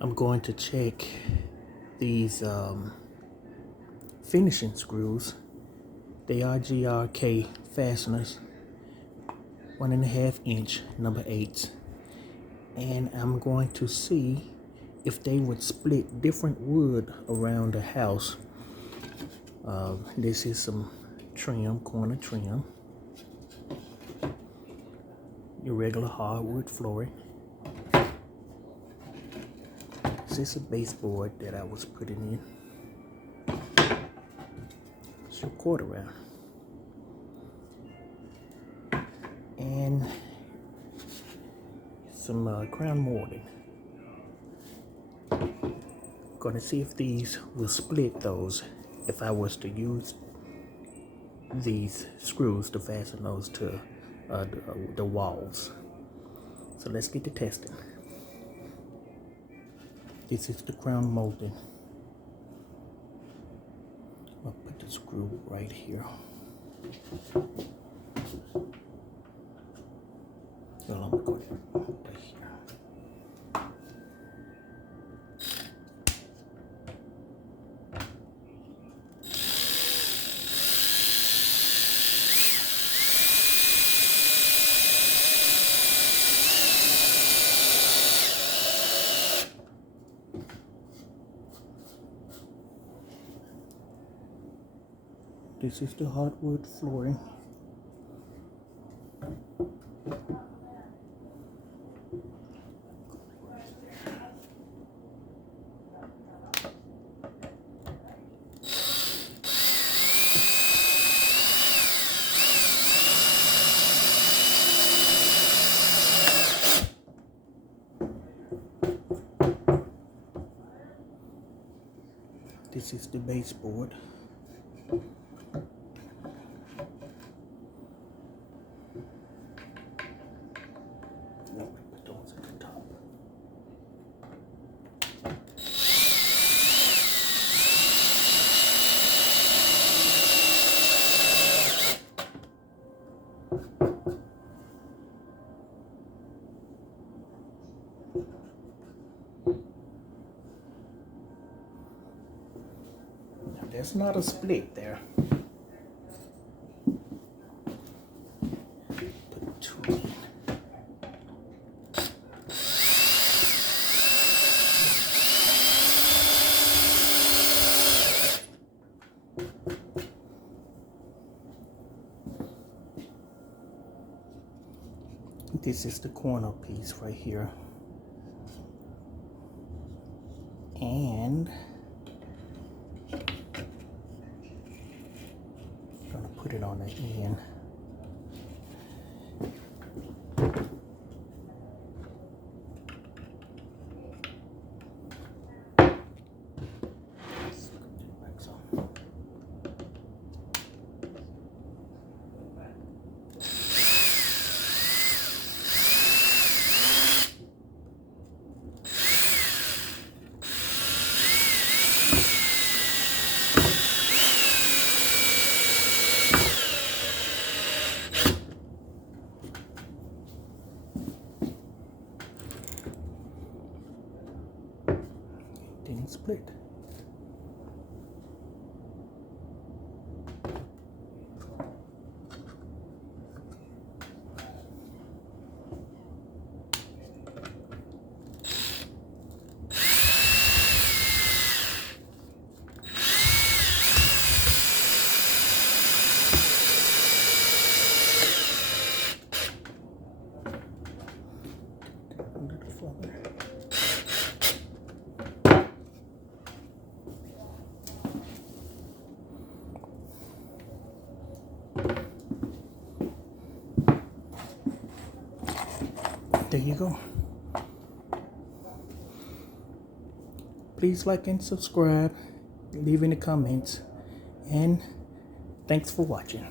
I'm going to check these finishing screws. They are GRK fasteners, 1.5 inch, number 8. And I'm going to see if they would split different wood around the house. This is some trim, corner trim. Your regular hardwood flooring. This is a baseboard that I was putting in. It's your quarter round. And some crown molding. Gonna see if these will split those if I was to use these screws to fasten those to the walls. So let's get to testing. This is the crown molding. I'll put the screw right here. Well, I'm going to put it right here. This is the hardwood flooring. This is the baseboard. Put those at the top. Now, there's not a split there. Put 2 in. This is the corner piece right here. And I'm gonna put it on the end. Didn't split. A little further. There you go. Please like and subscribe, leave in the comments, and thanks for watching.